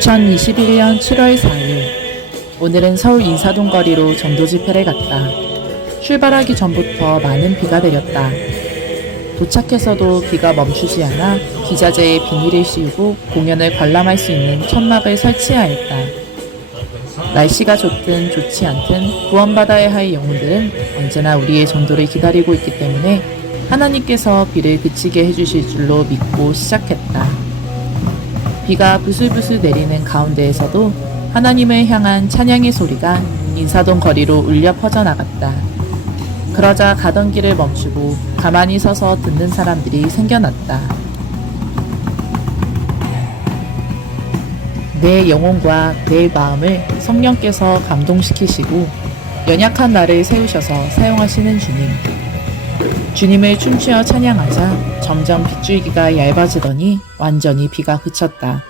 2021년 7월 4일, 오늘은 서울 인사동 거리로 전도 집회를 갔다. 출발하기 전부터 많은 비가 내렸다. 도착해서도 비가 멈추지 않아 기자재에 비닐을 씌우고 공연을 관람할 수 있는 천막을 설치하였다. 날씨가 좋든 좋지 않든 구원받아야 할 영혼들은 언제나 우리의 전도를 기다리고 있기 때문에 하나님께서 비를 그치게 해주실 줄로 믿고 시작했다. 비가 부슬부슬 내리는 가운데에서도 하나님을 향한 찬양의 소리가 인사동 거리로 울려 퍼져나갔다. 그러자 가던 길을 멈추고 가만히 서서 듣는 사람들이 생겨났다. 내 영혼과 내 마음을 성령께서 감동시키시고 연약한 나를 세우셔서 사용하시는 주님. 주님을 춤추어 찬양하자 점점 빗줄기가 얇아지더니 완전히 비가 그쳤다.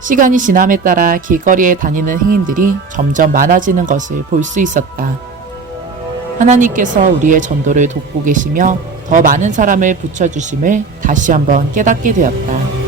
시간이 지남에 따라 길거리에 다니는 행인들이 점점 많아지는 것을 볼 수 있었다. 하나님께서 우리의 전도를 돕고 계시며 더 많은 사람을 붙여주심을 다시 한번 깨닫게 되었다.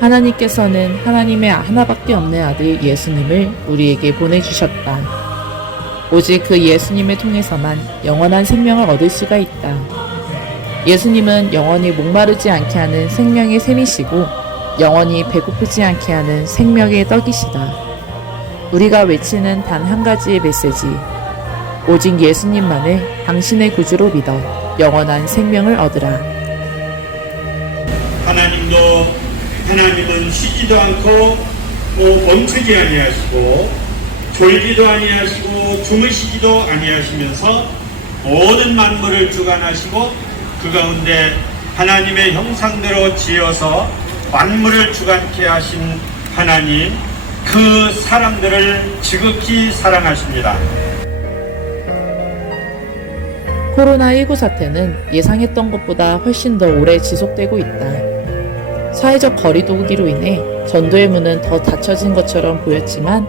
하나님께서는 하나님의 하나밖에 없는 아들 예수님을 우리에게 보내주셨다. 오직 그 예수님을 통해서만 영원한 생명을 얻을 수가 있다. 예수님은 영원히 목마르지 않게 하는 생명의 샘이시고 영원히 배고프지 않게 하는 생명의 떡이시다. 우리가 외치는 단 한 가지의 메시지, 오직 예수님만을 당신의 구주로 믿어 영원한 생명을 얻으라. 하나님은 쉬지도 않고 멈추지 아니하시고 졸지도 아니하시고 주무시지도 아니하시면서 모든 만물을 주관하시고 그 가운데 하나님의 형상대로 지어서 만물을 주관케 하신 하나님, 그 사람들을 지극히 사랑하십니다. 코로나19 사태는 예상했던 것보다 훨씬 더 오래 지속되고 있다. 사회적 거리두기로 인해 전도의 문은 더 닫혀진 것처럼 보였지만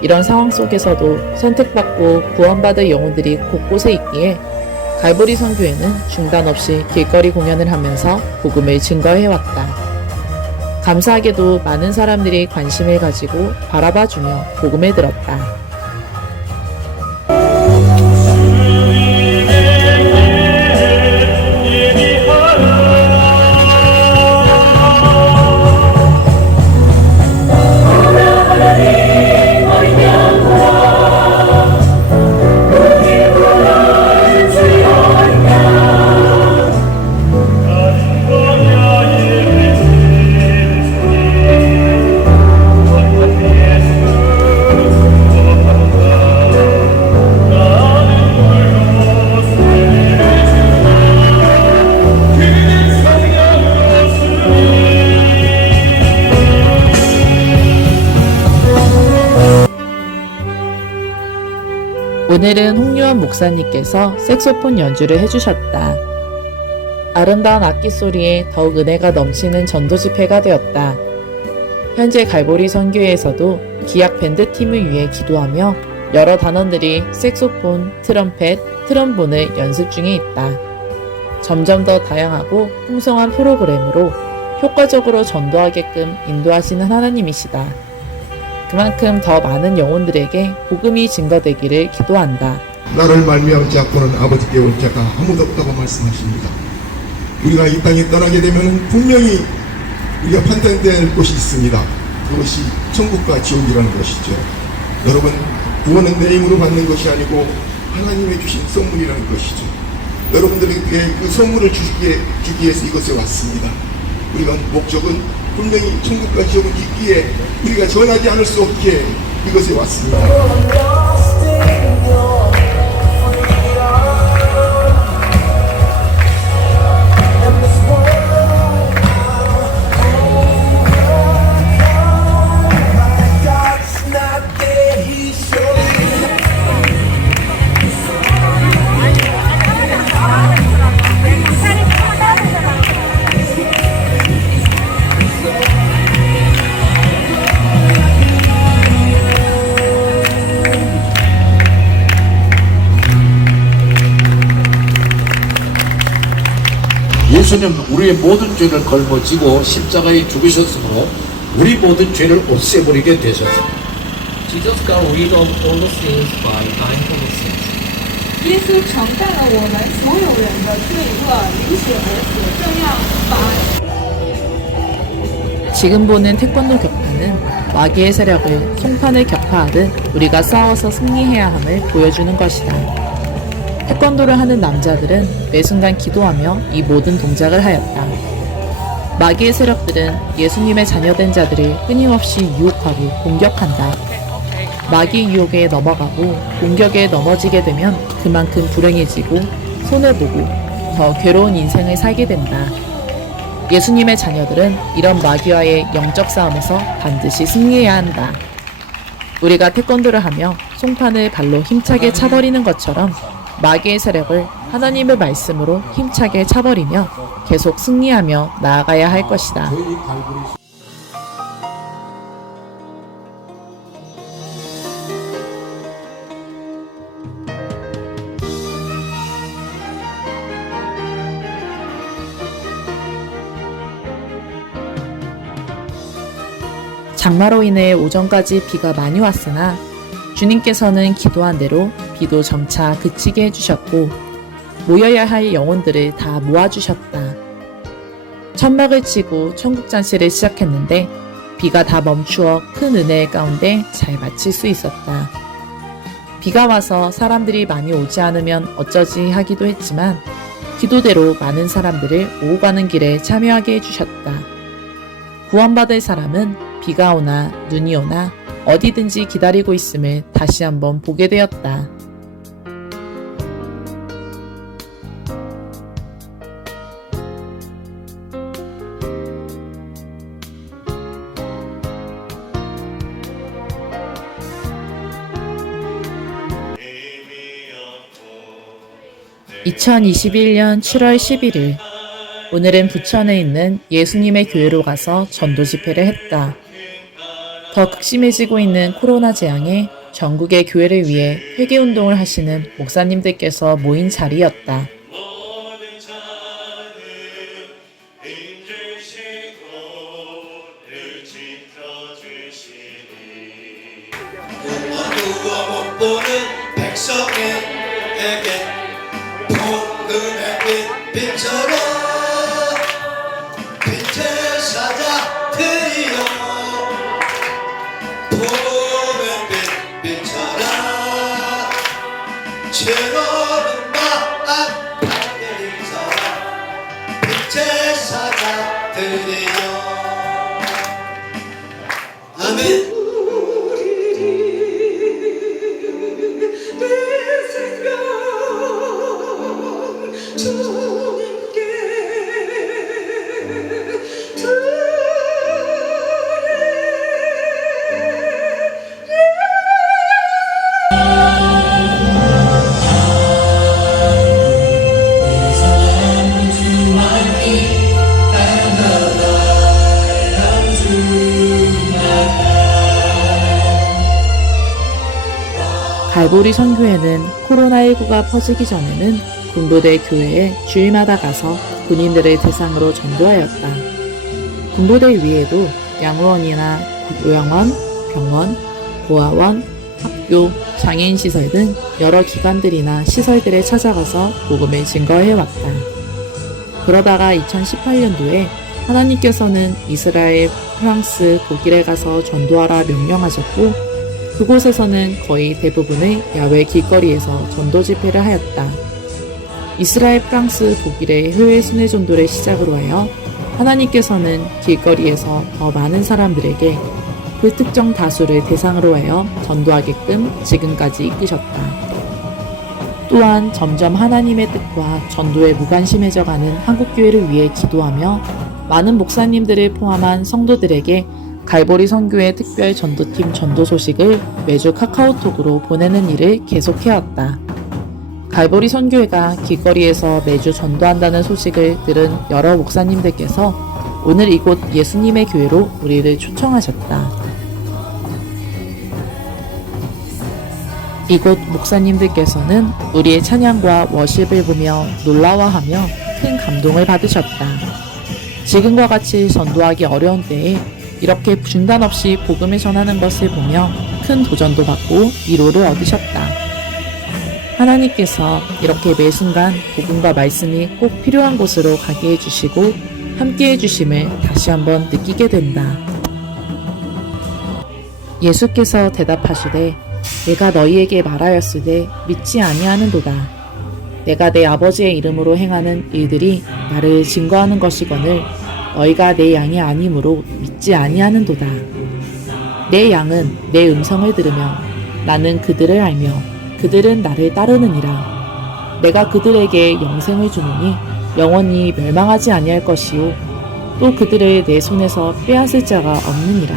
이런 상황 속에서도 선택받고 구원받을 영혼들이 곳곳에 있기에 갈보리 선교회는 중단 없이 길거리 공연을 하면서 복음을 증거해왔다. 감사하게도 많은 사람들이 관심을 가지고 바라봐주며 복음을 들었다. 오늘은 홍유원 목사님께서 색소폰 연주를 해주셨다. 아름다운 악기 소리에 더욱 은혜가 넘치는 전도 집회가 되었다. 현재 갈보리 선교회에서도 기악 밴드팀을 위해 기도하며 여러 단원들이 색소폰, 트럼펫, 트럼본을 연습 중에 있다. 점점 더 다양하고 풍성한 프로그램으로 효과적으로 전도하게끔 인도하시는 하나님이시다. 그만큼 더 많은 영혼들에게 복음이 증거되기를 기도한다. 나를 말미암지 않고는 아버지께 올 자가 아무도 없다고 말씀하십니다. 우리가 이 땅에 떠나게 되면 분명히 우리가 판단될 곳이 있습니다. 그것이 천국과 지옥이라는 것이죠. 여러분, 구원은 내 힘으로 받는 것이 아니고 하나님의 주신 선물이라는 것이죠. 여러분들에게 그 선물을 주기 위해서 이것에 왔습니다. 우리가 목적은 분명히 천국과 지옥은 있기에 우리가 전하지 않을 수 없기에 이것에 왔습니다. 예수님은 우리의 모든 죄를 걸머지고 십자가에 죽으셨으므로 우리 모든 죄를 없애버리게 되셨습니다. Jesus got rid of all the sins by dying for the sins. 耶稣承担了我们所有人的罪恶，流血而死，这样把 지금 보는 태권도 격파는 마귀의 세력을 송판을 격파하듯 우리가 싸워서 승리해야 함을 보여주는 것이다. 태권도를 하는 남자들은 매 순간 기도하며 이 모든 동작을 하였다. 마귀의 세력들은 예수님의 자녀된 자들을 끊임없이 유혹하고 공격한다. 마귀 유혹에 넘어가고 공격에 넘어지게 되면 그만큼 불행해지고 손해보고 더 괴로운 인생을 살게 된다. 예수님의 자녀들은 이런 마귀와의 영적 싸움에서 반드시 승리해야 한다. 우리가 태권도를 하며 송판을 발로 힘차게 차버리는 것처럼 마귀의 세력을 하나님의 말씀으로 힘차게 차버리며 계속 승리하며 나아가야 할 것이다. 장마로 인해 오전까지 비가 많이 왔으나 주님께서는 기도한 대로 비도 점차 그치게 해주셨고 모여야 할 영혼들을 다 모아주셨다. 천막을 치고 천국잔치를 시작했는데 비가 다 멈추어 큰 은혜 가운데 잘 마칠 수 있었다. 비가 와서 사람들이 많이 오지 않으면 어쩌지 하기도 했지만 기도대로 많은 사람들을 오고 가는 길에 참여하게 해주셨다. 구원받을 사람은 비가 오나 눈이 오나 어디든지 기다리고 있음을 다시 한번 보게 되었다. (2021년 7월 11일) 오늘은 부천에 있는 예수님의 교회로 가서 전도 집회를 했다. 더 극심해지고 있는 코로나 재앙에 전국의 교회를 위해 회개운동을 하시는 목사님들께서 모인 자리였다. 누구 못 보는 백성에게 복음의 빛처럼 빛의 사자 드리여 복음의 빛처럼 죄로는 마음 받는 사람 빛의 사자 드리여 아멘. 갈보리 선교회는 코로나19가 퍼지기 전에는 군부대 교회에 주일마다 가서 군인들을 대상으로 전도하였다. 군부대 위에도 양로원이나 요양원, 병원, 고아원, 학교, 장애인시설 등 여러 기관들이나 시설들에 찾아가서 복음을 증거해왔다. 그러다가 2018년도에 하나님께서는 이스라엘, 프랑스, 독일에 가서 전도하라 명령하셨고 그곳에서는 거의 대부분의 야외 길거리에서 전도 집회를 하였다. 이스라엘, 프랑스, 독일의 해외 순회 전도를 시작으로 하여 하나님께서는 길거리에서 더 많은 사람들에게 그 특정 다수를 대상으로 하여 전도하게끔 지금까지 이끄셨다. 또한 점점 하나님의 뜻과 전도에 무관심해져가는 한국교회를 위해 기도하며 많은 목사님들을 포함한 성도들에게 갈보리 선교회 특별 전도팀 전도 소식을 매주 카카오톡으로 보내는 일을 계속해왔다. 갈보리 선교회가 길거리에서 매주 전도한다는 소식을 들은 여러 목사님들께서 오늘 이곳 예수님의 교회로 우리를 초청하셨다. 이곳 목사님들께서는 우리의 찬양과 워십을 보며 놀라워하며 큰 감동을 받으셨다. 지금과 같이 전도하기 어려운 때에 이렇게 중단 없이 복음을 전하는 것을 보며 큰 도전도 받고 위로를 얻으셨다. 하나님께서 이렇게 매 순간 복음과 말씀이 꼭 필요한 곳으로 가게 해주시고 함께 해주심을 다시 한번 느끼게 된다. 예수께서 대답하시되 내가 너희에게 말하였으되 믿지 아니하는도다. 내가 내 아버지의 이름으로 행하는 일들이 나를 증거하는 것이거늘 너희가 내 양이 아니므로 믿지 아니하는도다. 내 양은 내 음성을 들으며 나는 그들을 알며 그들은 나를 따르느니라. 내가 그들에게 영생을 주노니 영원히 멸망하지 아니할 것이요 또 그들을 내 손에서 빼앗을 자가 없느니라.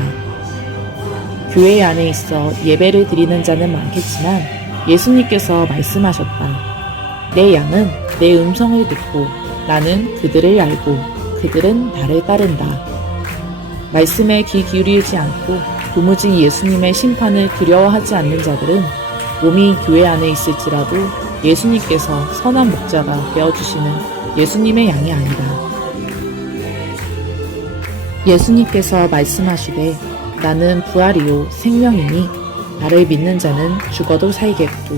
교회 안에 있어 예배를 드리는 자는 많겠지만 예수님께서 말씀하셨다. 내 양은 내 음성을 듣고 나는 그들을 알고 그들은 나를 따른다. 말씀에 귀 기울이지 않고 도무지 예수님의 심판을 두려워하지 않는 자들은 몸이 교회 안에 있을지라도 예수님께서 선한 목자가 되어주시는 예수님의 양이 아니다. 예수님께서 말씀하시되 나는 부활이요 생명이니 나를 믿는 자는 죽어도 살겠고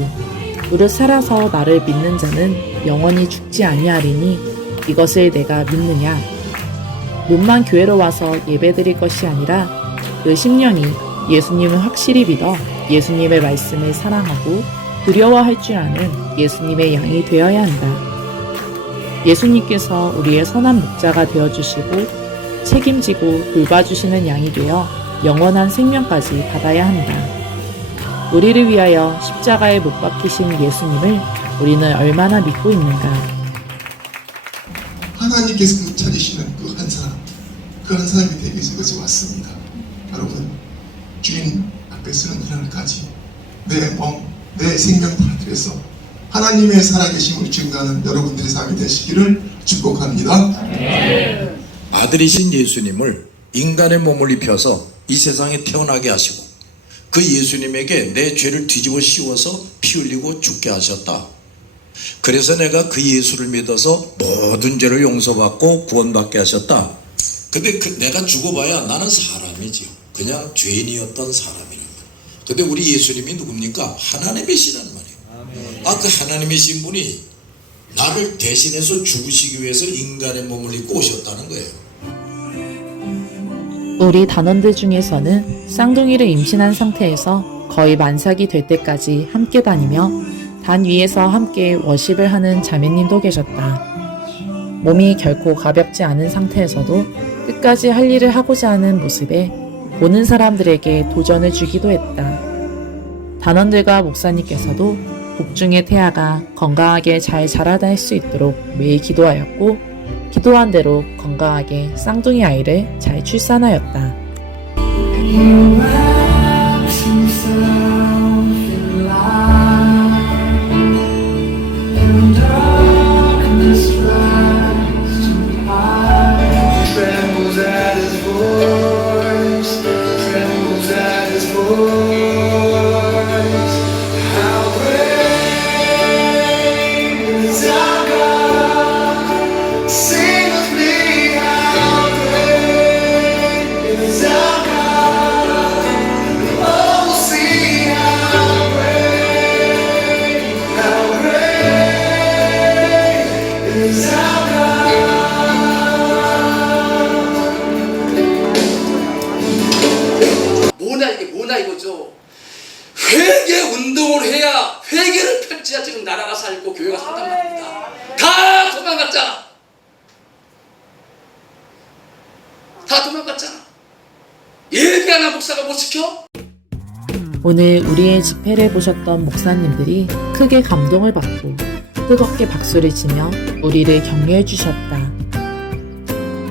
무릇 살아서 나를 믿는 자는 영원히 죽지 아니하리니 이것을 내가 믿느냐. 몸만 교회로 와서 예배드릴 것이 아니라 그 심령이 예수님을 확실히 믿어 예수님의 말씀을 사랑하고 두려워할 줄 아는 예수님의 양이 되어야 한다. 예수님께서 우리의 선한 목자가 되어주시고 책임지고 돌봐주시는 양이 되어 영원한 생명까지 받아야 한다. 우리를 위하여 십자가에 못 박히신 예수님을 우리는 얼마나 믿고 있는가. 하나님께서 찾으시는 그 한 사람이 되기 위해서 이것이 왔습니다. 여러분, 주님 앞에서는 이날까지 내 생명 다하여서 하나님의 살아계심을 증거하는 여러분들의 삶이 되시기를 축복합니다. 아들이신 예수님을 인간의 몸을 입혀서 이 세상에 태어나게 하시고 그 예수님에게 내 죄를 뒤집어 씌워서 피 흘리고 죽게 하셨다. 그래서 내가 그 예수를 믿어서 모든 죄를 용서받고 구원받게 하셨다. 근데 내가 죽어봐야 나는 사람이지요. 그냥 죄인이었던 사람이랍니다. 근데 우리 예수님이 누굽니까? 하나님이시란 말이에요. 그 하나님이신 분이 나를 대신해서 죽으시기 위해서 인간의 몸을 입고 오셨다는 거예요. 우리 단원들 중에서는 쌍둥이를 임신한 상태에서 거의 만삭이 될 때까지 함께 다니며 단 위에서 함께 워십을 하는 자매님도 계셨다. 몸이 결코 가볍지 않은 상태에서도 끝까지 할 일을 하고자 하는 모습에 보는 사람들에게 도전을 주기도 했다. 단원들과 목사님께서도 복중의 태아가 건강하게 잘 자라날 수 있도록 매일 기도하였고 기도한 대로 건강하게 쌍둥이 아이를 잘 출산하였다. 지금 나라가 살고 교회가 살단 말입니다. 다 도망갔잖아. 다 도망갔잖아. 얘기 하나 목사가 못 지켜? 오늘 우리의 집회를 보셨던 목사님들이 크게 감동을 받고 뜨겁게 박수를 치며 우리를 격려해 주셨다.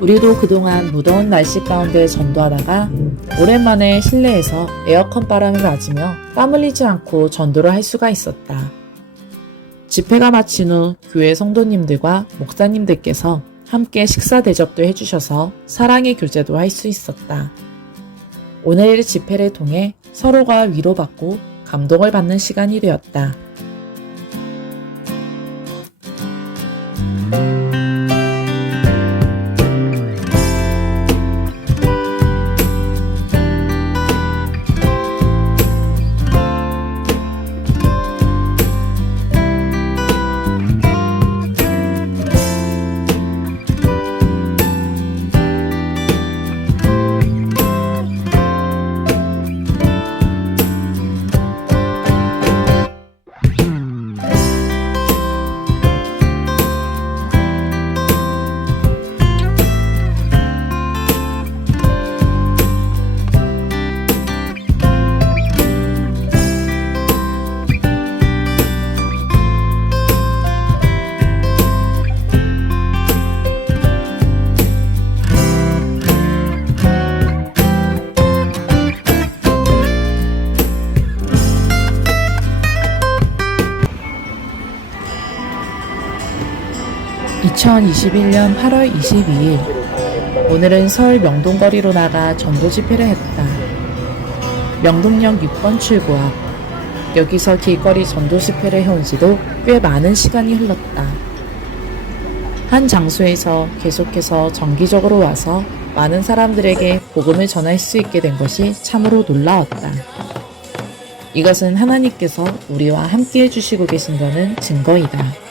우리도 그동안 무더운 날씨 가운데 전도하다가 오랜만에 실내에서 에어컨 바람을 맞으며 땀 흘리지 않고 전도를 할 수가 있었다. 집회가 마친 후 교회 성도님들과 목사님들께서 함께 식사 대접도 해주셔서 사랑의 교제도 할 수 있었다. 오늘 집회를 통해 서로가 위로받고 감동을 받는 시간이 되었다. (2021년 8월 22일) 오늘은 서울 명동거리로 나가 전도 집회를 했다. 명동역 6번 출구 앞. 여기서 길거리 전도 집회를 해온 지도 꽤 많은 시간이 흘렀다. 한 장소에서 계속해서 정기적으로 와서 많은 사람들에게 복음을 전할 수 있게 된 것이 참으로 놀라웠다. 이것은 하나님께서 우리와 함께 해주시고 계신다는 증거이다.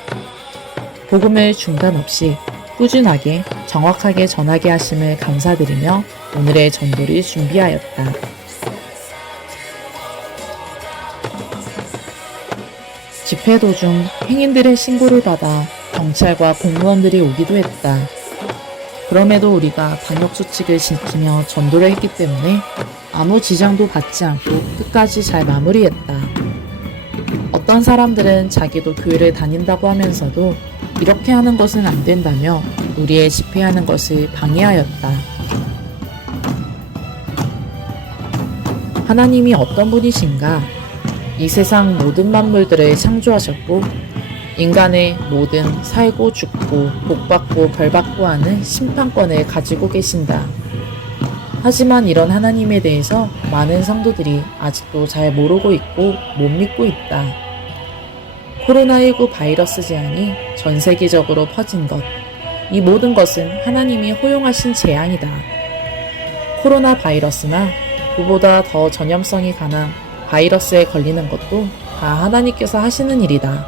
복음을 중단 없이 꾸준하게 정확하게 전하게 하심을 감사드리며 오늘의 전도를 준비하였다. 집회 도중 행인들의 신고를 받아 경찰과 공무원들이 오기도 했다. 그럼에도 우리가 방역수칙을 지키며 전도를 했기 때문에 아무 지장도 받지 않고 끝까지 잘 마무리했다. 어떤 사람들은 자기도 교회를 다닌다고 하면서도 이렇게 하는 것은 안 된다며 우리의 집회하는 것을 방해하였다. 하나님이 어떤 분이신가? 이 세상 모든 만물들을 창조하셨고 인간의 모든 살고 죽고 복받고 벌받고 하는 심판권을 가지고 계신다. 하지만 이런 하나님에 대해서 많은 성도들이 아직도 잘 모르고 있고 못 믿고 있다. 코로나19 바이러스 재앙이 전 세계적으로 퍼진 것, 이 모든 것은 하나님이 허용하신 재앙이다. 코로나 바이러스나 그보다 더 전염성이 강한 바이러스에 걸리는 것도 다 하나님께서 하시는 일이다.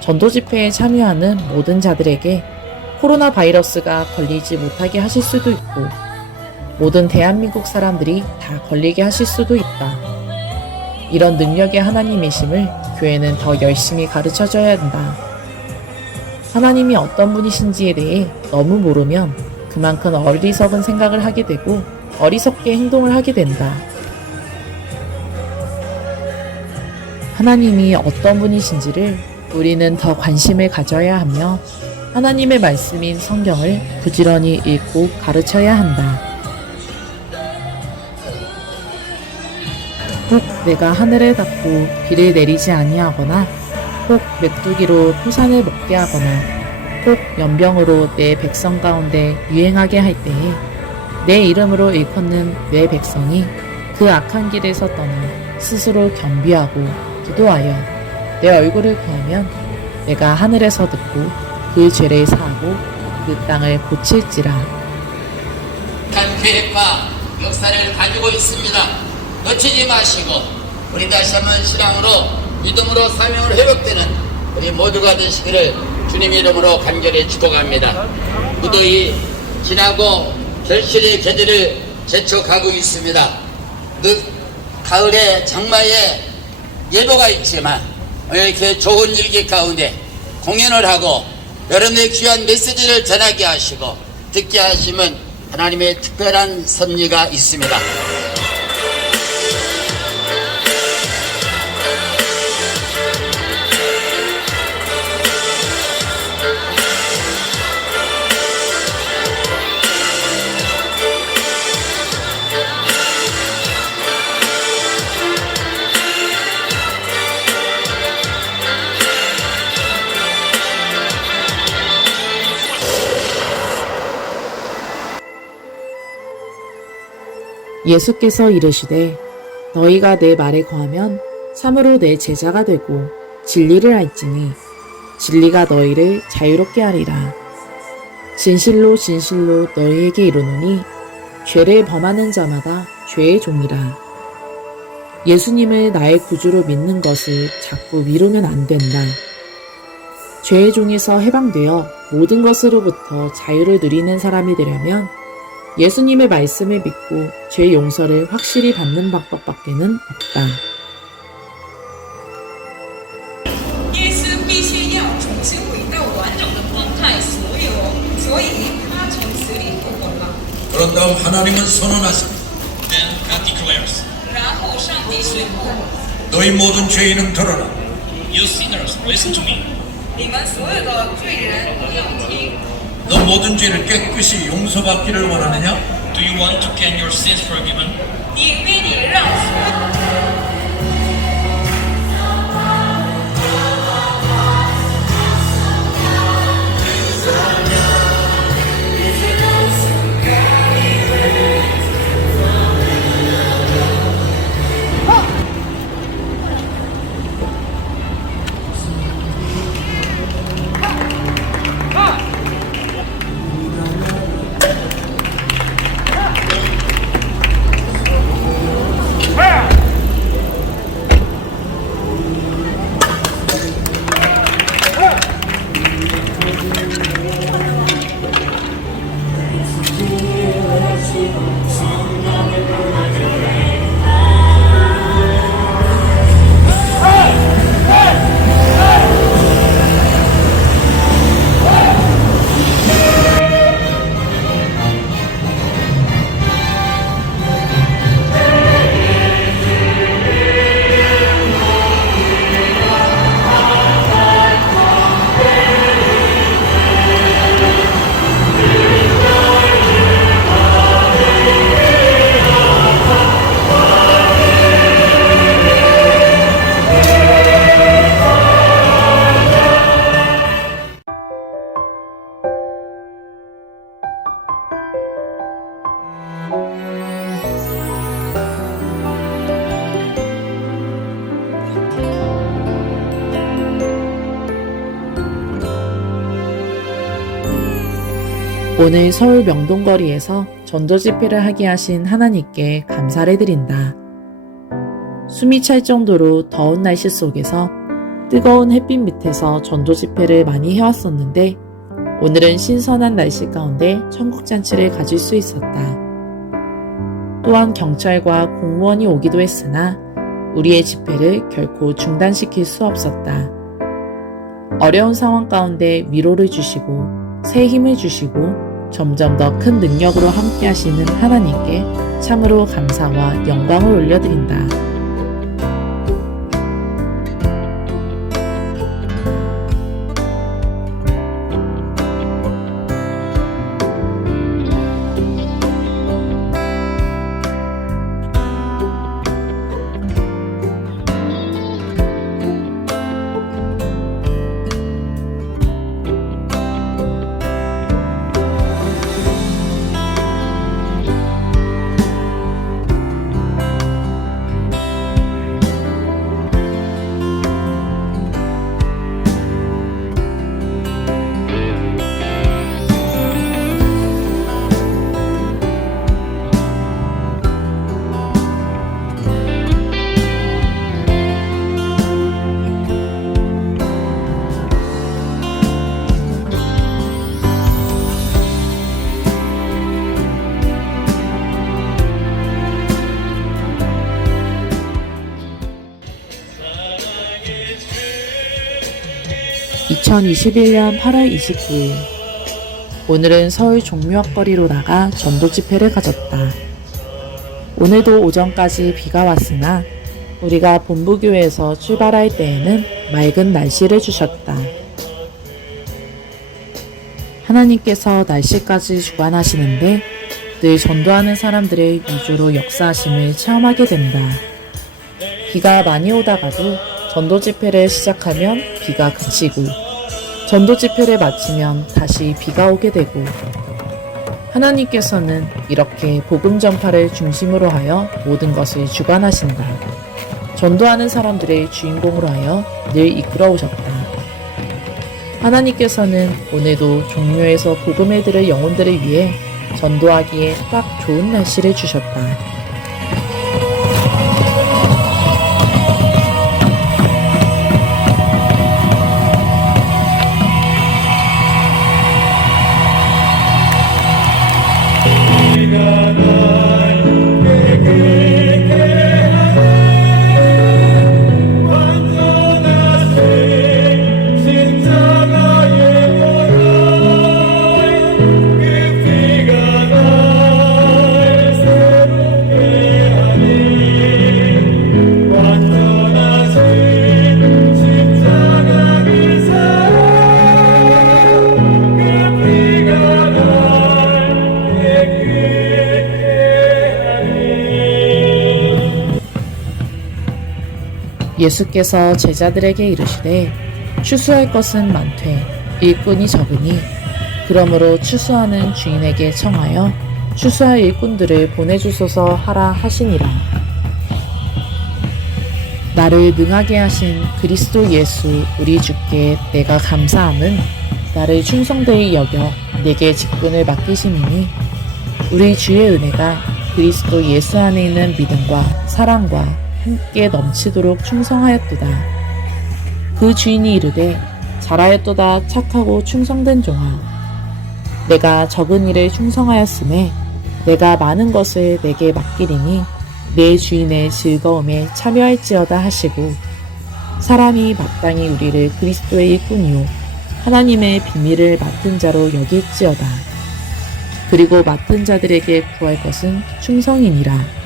전도 집회에 참여하는 모든 자들에게 코로나 바이러스가 걸리지 못하게 하실 수도 있고 모든 대한민국 사람들이 다 걸리게 하실 수도 있다. 이런 능력의 하나님이심을 교회는 더 열심히 가르쳐줘야 한다. 하나님이 어떤 분이신지에 대해 너무 모르면 그만큼 어리석은 생각을 하게 되고 어리석게 행동을 하게 된다. 하나님이 어떤 분이신지를 우리는 더 관심을 가져야 하며 하나님의 말씀인 성경을 부지런히 읽고 가르쳐야 한다. 혹 내가 하늘을 닫고 비를 내리지 아니하거나 혹 메뚜기로 토산을 먹게 하거나 혹 연병으로 내 백성 가운데 유행하게 할 때에 내 이름으로 일컫는 내 백성이 그 악한 길에서 떠나 스스로 겸비하고 기도하여 내 얼굴을 구하면 내가 하늘에서 듣고 그 죄를 사하고 그 땅을 고칠지라. 한 계획과 역사를 가지고 있습니다. 놓치지 마시고 우리 다시 한번 신앙으로 믿음으로 사명을 회복되는 우리 모두가 되시기를 주님 이름으로 간절히 축복합니다. 무더위 지나고 결실의 계절을 재촉하고 있습니다. 가을에 장마에 예보가 있지만 이렇게 좋은 일기 가운데 공연을 하고 여러분의 귀한 메시지를 전하게 하시고 듣게 하시면 하나님의 특별한 섭리가 있습니다. 예수께서 이르시되 너희가 내 말에 거하면 참으로 내 제자가 되고 진리를 알지니 진리가 너희를 자유롭게 하리라. 진실로 진실로 너희에게 이르노니 죄를 범하는 자마다 죄의 종이라. 예수님을 나의 구주로 믿는 것을 자꾸 미루면 안 된다. 죄의 종에서 해방되어 모든 것으로부터 자유를 누리는 사람이 되려면 예수님의 말씀을 믿고 죄 용서를 확실히 받는 방법밖에는 없다. 耶稣必须要重新回到完整的状态，所以他从死里复活了。 그런 다음 하나님은 선언하십니다. Then God declares, 然后上帝宣布： 너희 모든 죄인은 들어라. You sinners, listen to me. 你们所有的罪人都要听。 너 모든 죄를 깨끗이 용서받기를 원하느냐? Do you want to get your sins forgiven? 因为你让所有 오늘 서울 명동거리에서 전도 집회를 하게 하신 하나님께 감사를 드린다. 숨이 찰 정도로 더운 날씨 속에서 뜨거운 햇빛 밑에서 전도 집회를 많이 해왔었는데 오늘은 신선한 날씨 가운데 천국잔치를 가질 수 있었다. 또한 경찰과 공무원이 오기도 했으나 우리의 집회를 결코 중단시킬 수 없었다. 어려운 상황 가운데 위로를 주시고 새 힘을 주시고 점점 더 큰 능력으로 함께 하시는 하나님께 참으로 감사와 영광을 올려드린다. 2021년 8월 29일. 오늘은 서울 종묘앞거리로 나가 전도 집회를 가졌다. 오늘도 오전까지 비가 왔으나 우리가 본부교회에서 출발할 때에는 맑은 날씨를 주셨다. 하나님께서 날씨까지 주관하시는데 늘 전도하는 사람들의 위주로 역사하심을 체험하게 된다. 비가 많이 오다가도 전도 집회를 시작하면 비가 그치고 전도 집회를 마치면 다시 비가 오게 되고 하나님께서는 이렇게 복음 전파를 중심으로 하여 모든 것을 주관하신다. 전도하는 사람들의 주인공으로 하여 늘 이끌어 오셨다. 하나님께서는 오늘도 종묘에서 복음을 들을 영혼들을 위해 전도하기에 딱 좋은 날씨를 주셨다. 예수께서 제자들에게 이르시되 추수할 것은 많되 일꾼이 적으니 그러므로 추수하는 주인에게 청하여 추수할 일꾼들을 보내주소서 하라 하시니라. 나를 능하게 하신 그리스도 예수 우리 주께 내가 감사함은 나를 충성되이 여겨 내게 직분을 맡기심이니 우리 주의 은혜가 그리스도 예수 안에 있는 믿음과 사랑과 함께 넘치도록 충성하였도다. 그 주인이 이르되 잘하였도다 착하고 충성된 종아. 내가 적은 일에 충성하였음에 내가 많은 것을 내게 맡기리니 내 주인의 즐거움에 참여할지어다 하시고 사람이 마땅히 우리를 그리스도의 일꾼이요 하나님의 비밀을 맡은 자로 여길지어다. 그리고 맡은 자들에게 구할 것은 충성이니라.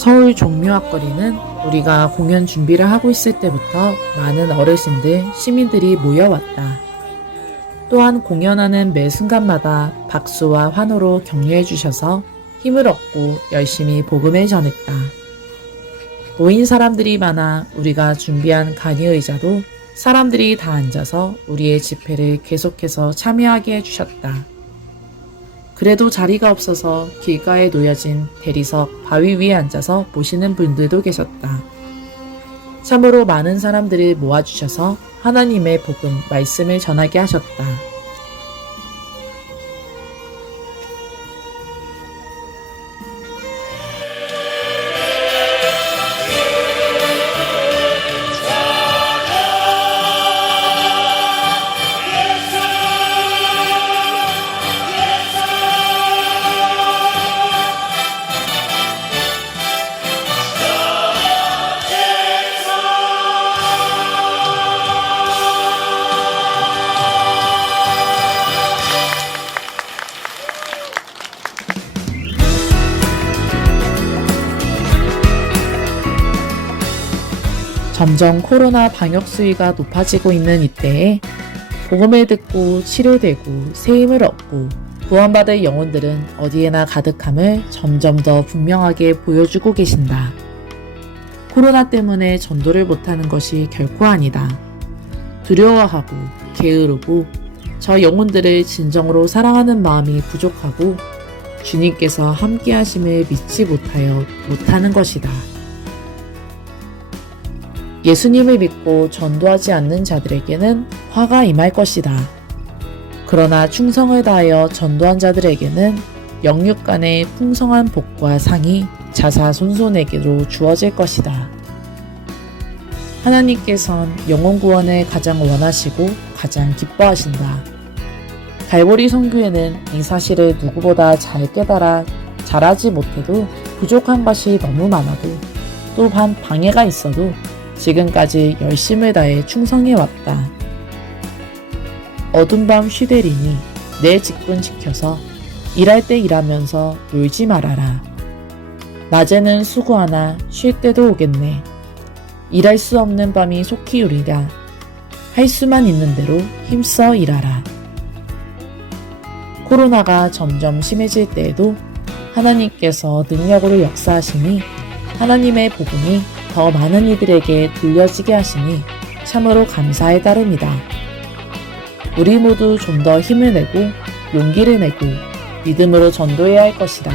서울 종묘앞거리는 우리가 공연 준비를 하고 있을 때부터 많은 어르신들, 시민들이 모여왔다. 또한 공연하는 매 순간마다 박수와 환호로 격려해 주셔서 힘을 얻고 열심히 복음을 전했다. 모인 사람들이 많아 우리가 준비한 간이의자도 사람들이 다 앉아서 우리의 집회를 계속해서 참여하게 해주셨다. 그래도 자리가 없어서 길가에 놓여진 대리석 바위 위에 앉아서 보시는 분들도 계셨다. 참으로 많은 사람들을 모아주셔서 하나님의 복음, 말씀을 전하게 하셨다. 점점 코로나 방역 수위가 높아지고 있는 이때에 복음을 듣고 치료되고 새 힘을 얻고 구원받을 영혼들은 어디에나 가득함을 점점 더 분명하게 보여주고 계신다. 코로나 때문에 전도를 못하는 것이 결코 아니다. 두려워하고 게으르고 저 영혼들을 진정으로 사랑하는 마음이 부족하고 주님께서 함께 하심을 믿지 못하여 못하는 것이다. 예수님을 믿고 전도하지 않는 자들에게는 화가 임할 것이다. 그러나 충성을 다하여 전도한 자들에게는 영육 간의 풍성한 복과 상이 자사손손에게로 주어질 것이다. 하나님께선 영혼 구원을 가장 원하시고 가장 기뻐하신다. 갈보리 선교회는 이 사실을 누구보다 잘 깨달아 잘하지 못해도 부족한 것이 너무 많아도 또한 방해가 있어도 지금까지 열심을 다해 충성해 왔다. 어둠 밤 쉬되리니 내 직분 지켜서 일할 때 일하면서 놀지 말아라. 낮에는 수고하나 쉴 때도 오겠네. 일할 수 없는 밤이 속히 오리라. 할 수만 있는 대로 힘써 일하라. 코로나가 점점 심해질 때에도 하나님께서 능력으로 역사하시니 하나님의 복음이 더 많은 이들에게 들려지게 하시니 참으로 감사의 따름이다. 우리 모두 좀 더 힘을 내고 용기를 내고 믿음으로 전도해야 할 것이다.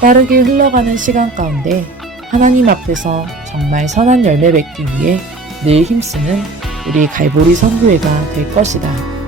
빠르게 흘러가는 시간 가운데 하나님 앞에서 정말 선한 열매 맺기 위해 늘 힘쓰는 우리 갈보리 선교회가 될 것이다.